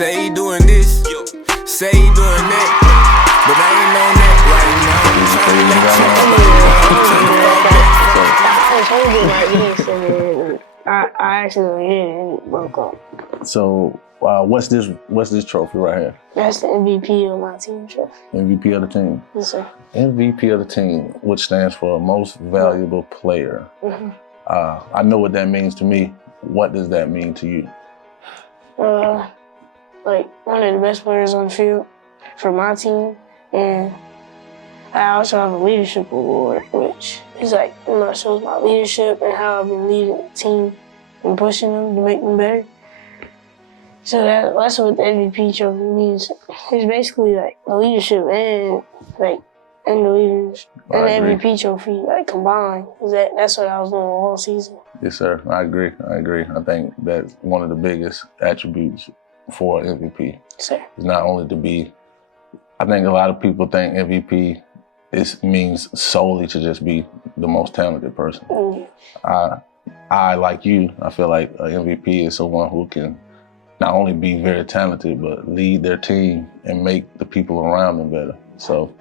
Say he doing this, say he doing that, but I ain't on that right now. I'm trying to let you know. I actually hit it and it broke up. So what's this trophy right here? That's the MVP of my team trophy. MVP of the team? Yes, sir. MVP of the team, which stands for most valuable player. I know what that means to me. What does that mean to you? Like one of the best players on the field for my team, and I also have a leadership award, which is like, shows my leadership and how I've been leading the team and pushing them to make them better. So that's what the MVP trophy means. It's basically like the leadership and the leaders and the MVP trophy like combined. That's what I was doing all season. Yes, sir. I agree. I think that's one of the biggest attributes for MVP. Sir. It's not only to be. I think a lot of people think MVP means solely to just be the most talented person. I like you. I feel like an MVP is someone who can not only be very talented, but lead their team and make the people around them better. So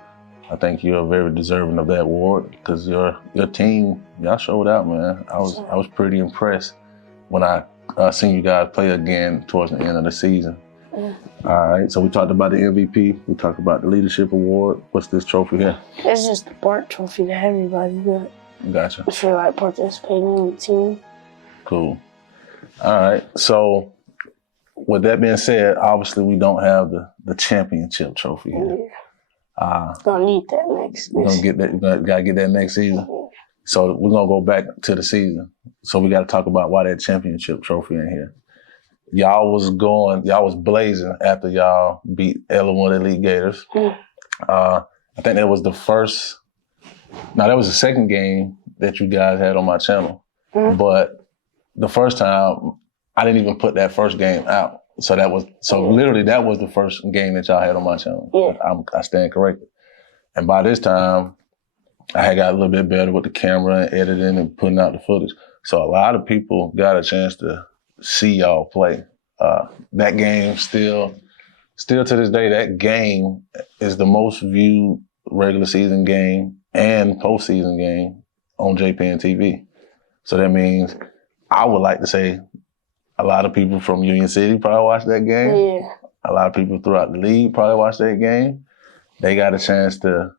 I think you're very deserving of that award because your team, y'all showed out, man. I was pretty impressed when I seen you guys play again towards the end of the season. All right, so we talked about the MVP, we talked about the leadership award. What's this trophy here? It's just the Bart trophy that everybody got. Gotcha. It's for like participating in the team. Cool. All right, so with that being said, obviously we don't have the championship trophy here. Gonna need that next. Gotta get that next season. So we're gonna go back to the season. So we gotta talk about why that championship trophy in here. Y'all was blazing after y'all beat Illinois Elite Gators. I think that was that was the second game that you guys had on my channel. But the first time, I didn't even put that first game out. So literally that was the first game that y'all had on my channel. I stand corrected. And by this time, I had got a little bit better with the camera and editing and putting out the footage. So a lot of people got a chance to see y'all play. That game still to this day, that game is the most viewed regular season game and postseason game on JPN TV. So that means I would like to say a lot of people from Union City probably watched that game. Yeah. A lot of people throughout the league probably watched that game. They got a chance to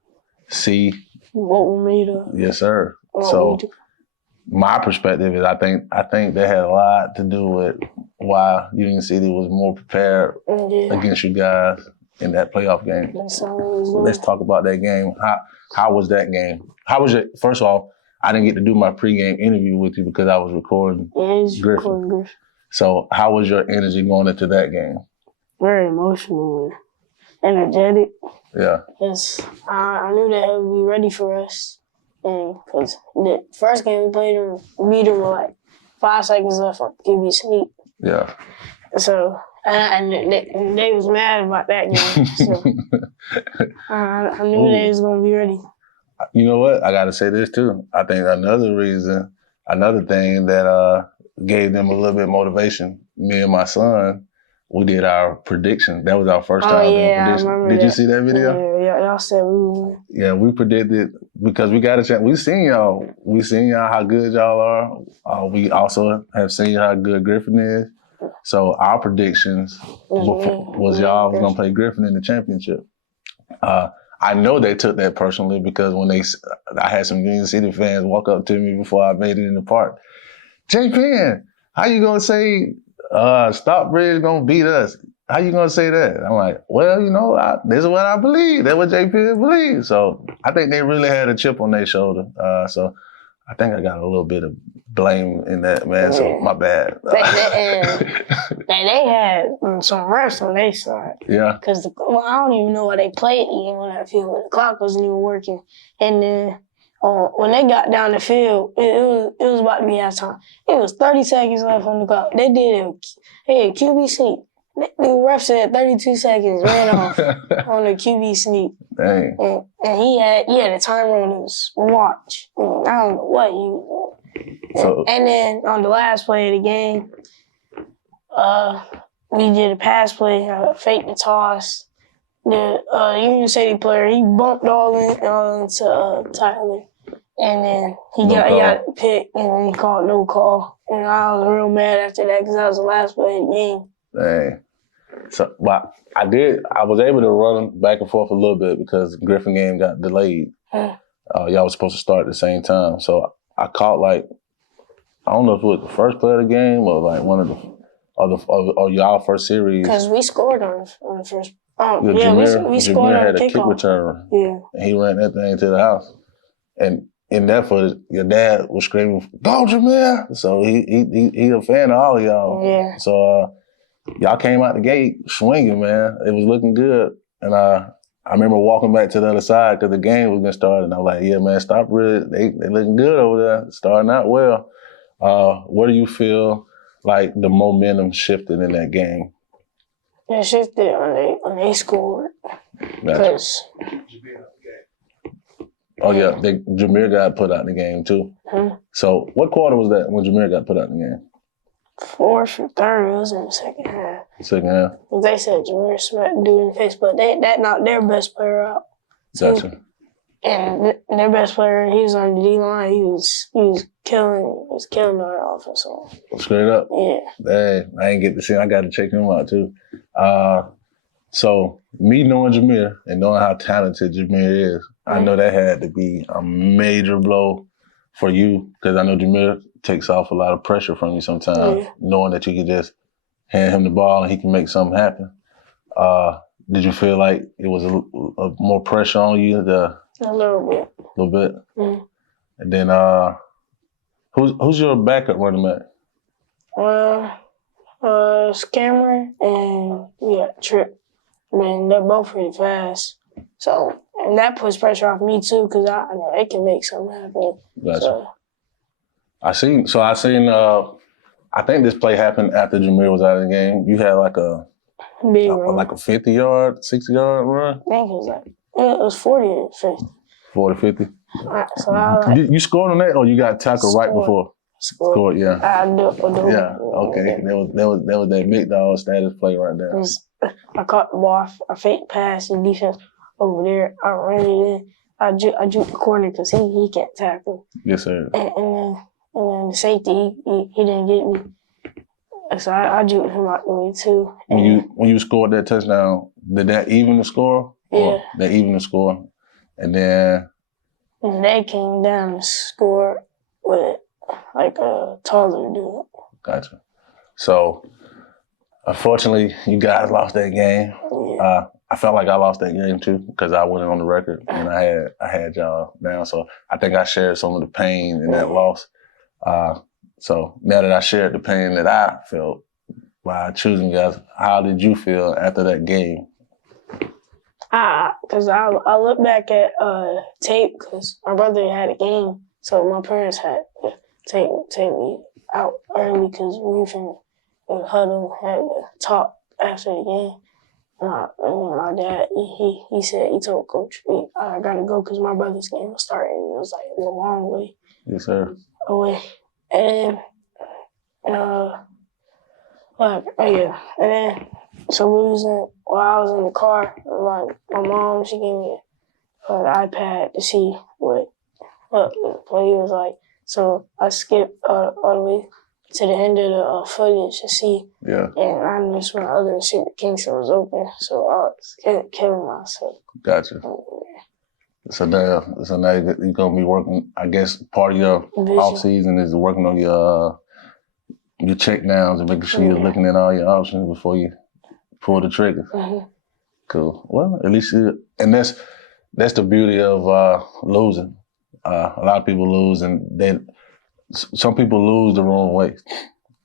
see what we made of. Yes, sir. So my perspective is I think that had a lot to do with why Union City was more prepared against you guys in that playoff game. Let's talk about that game. How was that game? How was it? First of all, I didn't get to do my pregame interview with you because I was recording Griffin. So how was your energy going into that game? Very emotional and energetic. Yeah. Yes, I knew that it would be ready for us. And because the first game we played them, we beat them with like 5 seconds left on QB sneak. Yeah. So, and they was mad about that game. So I knew they was going to be ready. You know what? I got to say this too. I think another thing that gave them a little bit of motivation, me and my son, we did our prediction. That was our first time doing prediction. I remember Did you see that video? Yeah, y'all said we would win. Yeah, we predicted because we got a chance. We seen y'all how good y'all are. We also have seen how good Griffin is. So our predictions was y'all was gonna play Griffin in the championship. I know they took that personally because when I had some Union City fans walk up to me before I made it in the park. J. Penn, how you gonna say Stockbridge gonna beat us? How you gonna say that? I'm like, well, this is what I believe. That's what J. Penn believes. So I think they really had a chip on their shoulder. So I think I got a little bit of blame in that, man. So my bad. They had some refs on their side. Yeah. Because I don't even know why they played even on that field when the clock wasn't even working. And then when they got down the field, it was about to be halftime. It was 30 seconds left on the clock. They had QB sneak. The ref said 32 seconds, ran off on the QB sneak. Dang. And he had a timer on his watch. I don't know what and then on the last play of the game, we did a pass play, faked the toss. The Union City player, he bumped all into Tyler. And then he got picked and he called no call. And I was real mad after that because that was the last play of the game. Dang. So, but I was able to run back and forth a little bit because the Griffin game got delayed. Y'all was supposed to start at the same time. So I caught I don't know if it was the first play of the game or one of or y'all first series. Because we scored on the first. We Jameer scored on had the a kick return. Yeah. And he ran that thing to the house. And in that footage, your dad was screaming, "Go, Jameer!" So he a fan of all of y'all. Yeah. So y'all came out the gate swinging, man. It was looking good. And I remember walking back to the other side because the game was going to start. And I was like, yeah, man, Stockbridge, they looking good over there. Starting out well. What do you feel like the momentum shifted in that game? It shifted when they scored. Because... Oh, yeah. Jameer got put out in the game, too. So what quarter was that when Jameer got put out in the game? Fourth or third. It was in the second half. Second half? They said Jameer smacked the dude in the face, but that knocked their best player out. Gotcha. And their best player, he was on the D-line. He was killing our offense. Straight up? Yeah. Dang, I ain't get to see him. I got to check him out, too. So me knowing Jameer and knowing how talented Jameer is, I know that had to be a major blow for you because I know Jameer takes off a lot of pressure from you sometimes, knowing that you can just hand him the ball and he can make something happen. Did you feel like it was a more pressure on you? A little bit. A little bit? Mm-hmm. And then who's your backup running back? It's Cameron and we got Tripp. I mean, they're both pretty fast. So, and that puts pressure off me too, because I know they can make something happen. Gotcha. So. I seen, I think this play happened after Jameer was out of the game. You had like a 50-yard, 60-yard run? I think it was 40 or 50. 40, 50? So you scored on that or you got tackled right before? Scored, yeah. Yeah, okay. That was that big dog status play right there. I caught the ball, I faked pass, the defense over there, I ran it in. I juked the corner because he can't tackle. Yes, sir. And then the safety, he didn't get me. So I juked him out the way too. When you scored that touchdown, did that even the score? Yeah. That even the score? And then? And they came down and scored with like a taller dude. Gotcha. So, unfortunately, you guys lost that game. Yeah. I felt like I lost that game too because I wasn't on the record and I had y'all down. So I think I shared some of the pain in that loss. So now that I shared the pain that I felt by choosing you guys, how did you feel after that game? Because I look back at tape because my brother had a game, so my parents had to take me out early because we were in the huddle, had to talk after the game. My dad, he said, he told coach, I gotta go because my brother's game was starting. It was like a long way. Yes, sir. Away. And and then so while I was in the car, my mom, she gave me an iPad to see what the play was like. So I skipped all the way to the end of the footage to see. Yeah. And I noticed my other receiver, Kingston, was open, so I was killing myself. Gotcha. So now you're going to be working, I guess part of your off season is working on your check downs and making sure you're looking at all your options before you pull the trigger. Mm-hmm. Cool. Well, at least and that's the beauty of losing. A lot of people lose and some people lose the wrong way.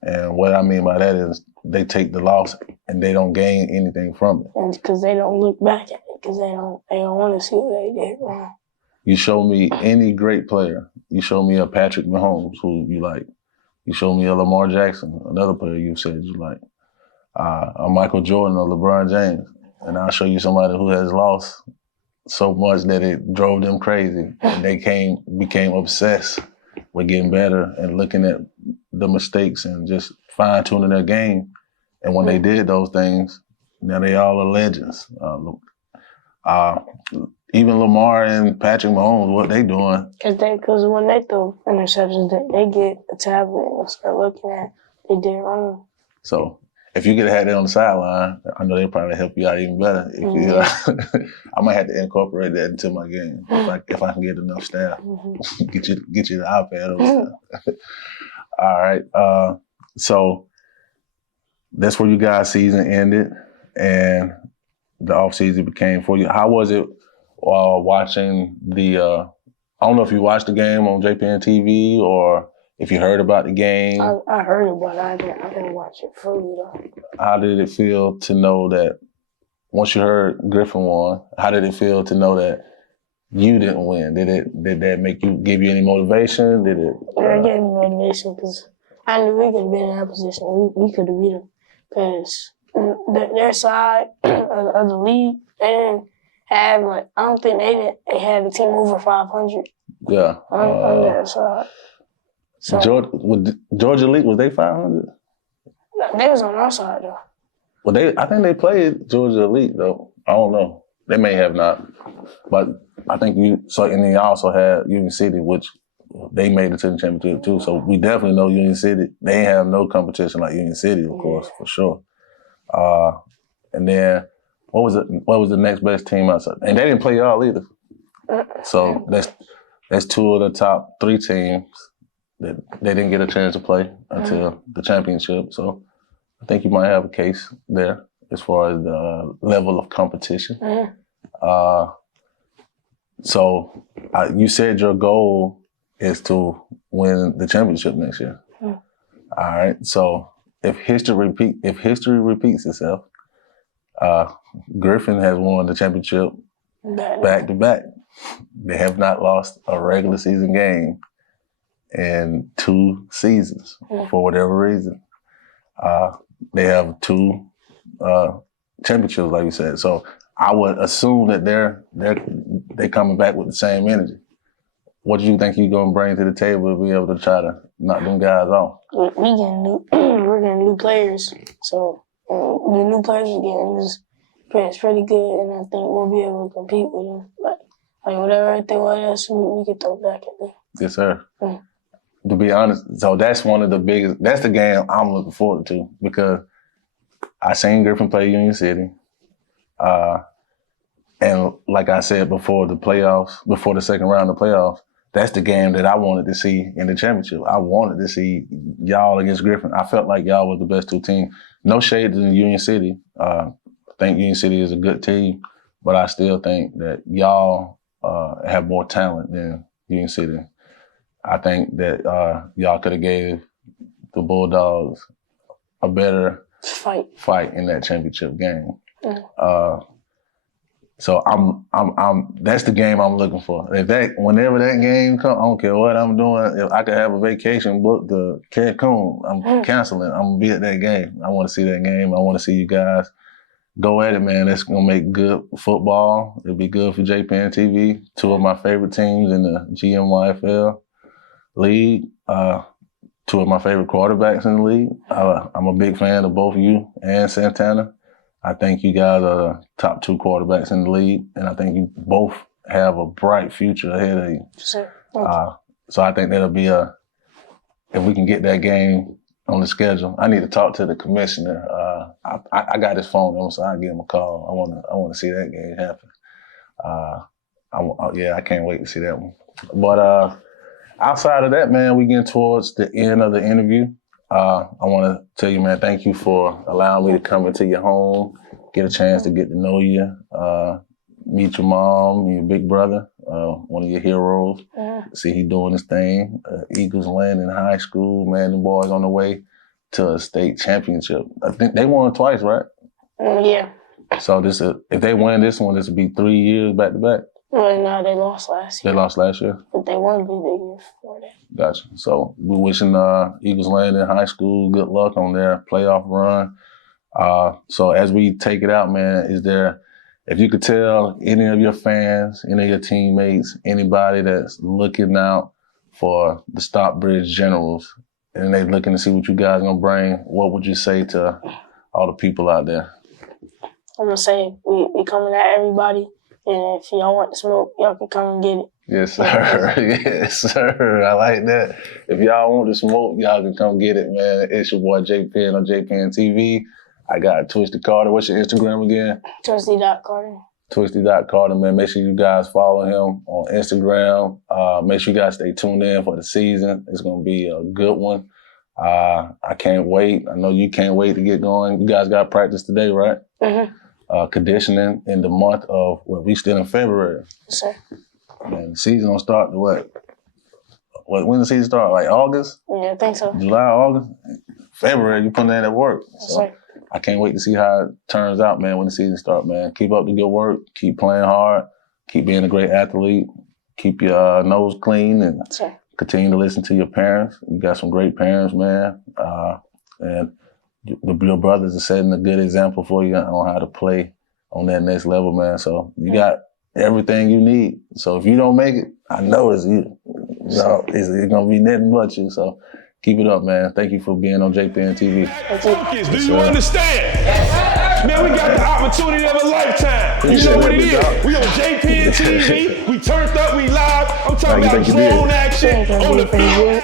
And what I mean by that is they take the loss and they don't gain anything from it. And because they don't look back at it, because they don't want to see what they did wrong. You show me any great player. You show me a Patrick Mahomes who you like. You show me a Lamar Jackson, another player you said you like. A Michael Jordan or LeBron James. And I'll show you somebody who has lost so much that it drove them crazy. And they became obsessed with getting better and looking at the mistakes and just fine-tuning their game. And when they did those things, now they all are legends. Even Lamar and Patrick Mahomes, what they doing? Because when they throw interceptions, they get a tablet and start looking at they did wrong. So if you could have had that on the sideline, I know they'd probably help you out even better. If you, I might have to incorporate that into my game if I can get enough staff. get you the iPad or something. All right. So that's where you guys' season ended, and the off season became for you. How was it watching the? I don't know if you watched the game on JPN TV or if you heard about the game. I heard about it. I didn't watch it fully though. How did it feel to know that once you heard Griffin won? How did it feel to know that you didn't win? Did that give you any motivation? Did it? It gave me motivation because I knew we could have been in that position. We could have beat them because their side of the league, they didn't have I don't think they had a team over 500. Yeah. On their side. So, Georgia Elite, was they 500? They was on our side though. Well, I think they played Georgia Elite though. I don't know. They may have not, but I think and then you also had Union City, which they made it to the championship too. So we definitely know Union City. They ain't have no competition like Union City, of course, for sure. And then what was the next best team outside? And they didn't play y'all either. So that's two of the top 3 teams that they didn't get a chance to play until the championship. So I think you might have a case there as far as the level of competition. So you said your goal is to win the championship next year. All right. So if history repeats itself, Griffin has won the championship back to back. They have not lost a regular season game in 2 seasons for whatever reason. They have 2 championships, like you said. So I would assume that they're coming back with the same energy. What do you think you're gonna bring to the table to be able to try to knock them guys off? We're getting new players. So the new players we're getting is pretty good, and I think we'll be able to compete with them. Like whatever they want us, we can throw back at them. Yes, sir. To be honest, so that's the game I'm looking forward to because I seen Griffin play Union City. And like I said before the second round of the playoffs, that's the game that I wanted to see in the championship. I wanted to see y'all against Griffin. I felt like y'all was the best 2 teams. No shade to Union City. I think Union City is a good team, but I still think that y'all have more talent than Union City. I think that y'all could have gave the Bulldogs a better fight in that championship game. So that's the game I'm looking for. Whenever that game comes, I don't care what I'm doing. If I could have a vacation booked to Cancun, I'm canceling. I'm gonna be at that game. I want to see that game. I want to see you guys go at it, man. That's gonna make good football. It'll be good for JPN TV. 2 of my favorite teams in the GMYFL league. 2 of my favorite quarterbacks in the league. I'm a big fan of both you and Santana. I think you guys are the top 2 quarterbacks in the league, and I think you both have a bright future ahead of you. Sure. So I think that'll be if we can get that game on the schedule. I need to talk to the commissioner. I got his phone number, so I'll give him a call. I want to see that game happen. I can't wait to see that one. But outside of that, man, we getting towards the end of the interview. I want to tell you, man, thank you for allowing me to come into your home, get a chance to get to know you, meet your mom, your big brother, one of your heroes. See he doing his thing. Eagles landing high school, man, the boys on the way to a state championship. I think they won twice, right? Yeah. So if they win this one, this will be 3 years back to back. Well, no, they lost last year. They lost last year? But they won the year before that. Gotcha. So we're wishing Eagles Landing High School good luck on their playoff run. So as we take it out, man, if you could tell any of your fans, any of your teammates, anybody that's looking out for the Stockbridge Generals and they looking to see what you guys are going to bring, what would you say to all the people out there. I'm gonna say we coming at everybody, and if y'all want the smoke, y'all can come and get it. Yes, sir. Yes, sir. I like that. If y'all want the smoke, y'all can come get it, man. It's your boy J Penn on J Penn TV. I got Twisty Carter. What's your Instagram again? Twisty.Carter. Twisty.Carter, man. Make sure you guys follow him on Instagram. Make sure you guys stay tuned in for the season. It's going to be a good one. I can't wait. I know you can't wait to get going. You guys got practice today, right? Mm-hmm. Conditioning in the month of, we still in February. Yes, sir. Man, the season will start to what? When the season start? Like August? Yeah, I think so. July, August? February, you putting in at work. Yes, So sir. I can't wait to see how it turns out, man, when the season starts, man. Keep up the good work. Keep playing hard. Keep being a great athlete. Keep your nose clean and Yes, sir. continue to listen to your parents. You got some great parents, man. And your brothers are setting a good example for you on how to play on that next level, man. So you got everything you need. So if you don't make it, I know it's you. So it's going to be nothing but you. So keep it up, man. Thank you for being on J Penn TV. Focus, do you understand? Man, we got the opportunity of a lifetime. You know what it is? We on J Penn TV. We turned up, we live. I'm talking about drone action on the field.